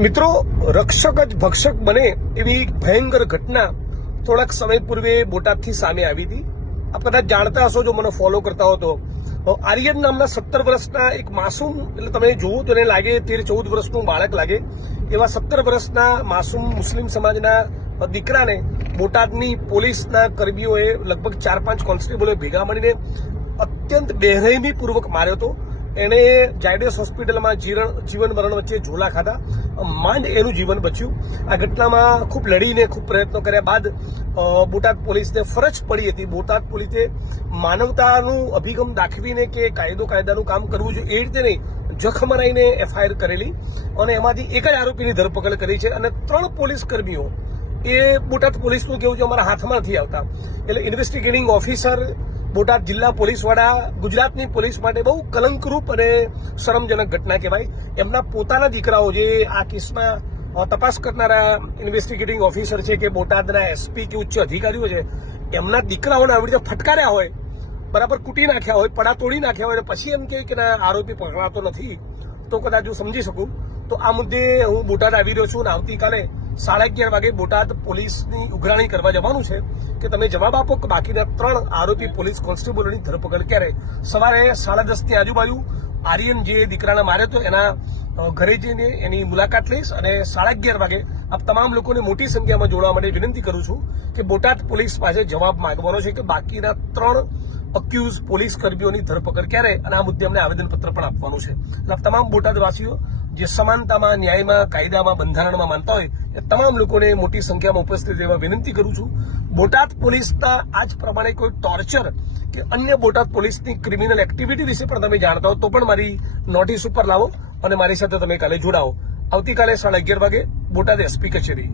મિત્રો, રક્ષક જ ભક્ષક બને એવી ભયંકર ઘટના થોડાક સમય પૂર્વે બોટાદથી સામે આવી હતી. આપ કદાચ જાણતા હશો, જો મને ફોલો કરતા હો તો. આર્યન નામના 17 વર્ષના એક માસૂમ, એટલે તમે જોવું તો એને લાગે 13-14 વર્ષનું બાળક લાગે, એવા 17 વર્ષના માસૂમ મુસ્લિમ સમાજના દીકરાને બોટાદની પોલીસના કર્મીઓએ લગભગ 4-5 કોન્સ્ટેબલોએ ભેગા મળીને અત્યંત બેરહેમીપૂર્વક માર્યો હતો. એણે ઝાયડસ હોસ્પિટલમાં જીવન મરણ વચ્ચે ઝોલા ખાધા, માંડ એનું જીવન બચ્યું. આ ઘટનામાં ખૂબ લડીને ખૂબ પ્રયત્નો કર્યા બાદ બોટાદ પોલીસને ફરજ પડી હતી. બોટાદ પોલીસે માનવતાનું અભિગમ દાખવીને કે કાયદાનું કામ કરવું જોઈએ એ રીતે નહીં, જખ મરાઈને એફઆઈઆર કરેલી અને એમાંથી એક જ આરોપીની ધરપકડ કરી છે. અને 3 પોલીસ કર્મીઓ, એ બોટાદ પોલીસનું કેવું છે અમારા હાથમાં નથી આવતા. એટલે ઇન્વેસ્ટિગેટિંગ ઓફિસર, બોટાદ જિલ્લા પોલીસ વડા, ગુજરાતની પોલીસ માટે બહુ કલંકરૂપ અને શરમજનક ઘટના કહેવાય. એમના પોતાના દીકરાઓ, જે આ કેસમાં તપાસ કરનારા ઇન્વેસ્ટિગેટિંગ ઓફિસર છે કે બોટાદના એસપી કે ઉચ્ચ અધિકારીઓ છે, એમના દીકરાઓને આવી રીતે ફટકાર્યા હોય, બરાબર કૂટી નાખ્યા હોય, પડા તોડી નાખ્યા હોય, અને પછી એમ કે આરોપી પકડાતો નથી, તો કદાચ હું સમજી શકું. તો આ મુદ્દે હું બોટાદ આવી રહ્યો છું અને આવતીકાલે 11:30 વાગે બોટાદ પોલીસની ઉઘરાણી કરવા જવાનું છે કે તમે જવાબ આપો કે બાકીના 3 આરોપી પોલીસ કોન્સ્ટેબલોની ધરપકડ ક્યારે. સવારે 10:30ની આજુબાજુ આર્યન જે દીકરાને માર્યો હતો એના ઘરે જઈને એની મુલાકાત લઈશ અને 11:30 વાગે આપ તમામ લોકોને મોટી સંખ્યામાં જોડવા માટે વિનંતી કરું છું કે બોટાદ પોલીસ પાસે જવાબ માંગવાનો છે કે બાકીના 3 અક્યુઝ પોલીસ કર્મીઓની ધરપકડ ક્યારે, અને આ મુદ્દે અમને આવેદનપત્ર પણ આપવાનું છે. એટલે તમામ બોટાદવાસીઓ જે સમાનતામાં, ન્યાયમાં, કાયદામાં, બંધારણમાં માનતા હોય એ તમામ લોકોને મોટી સંખ્યામાં ઉપસ્થિત રહેવા વિનંતી કરું છું. બોટાદ પોલીસના આજ પ્રમાણે કોઈ ટોર્ચર કે અન્ય બોટાદ પોલીસની ક્રિમિનલ એક્ટિવિટી વિશે પણ તમે જાણતા હો તો પણ મારી નોટિસ ઉપર લાવો અને મારી સાથે તમે કાલે જોડાઓ. આવતીકાલે 11:30 વાગે બોટાદ એસપી કચેરી.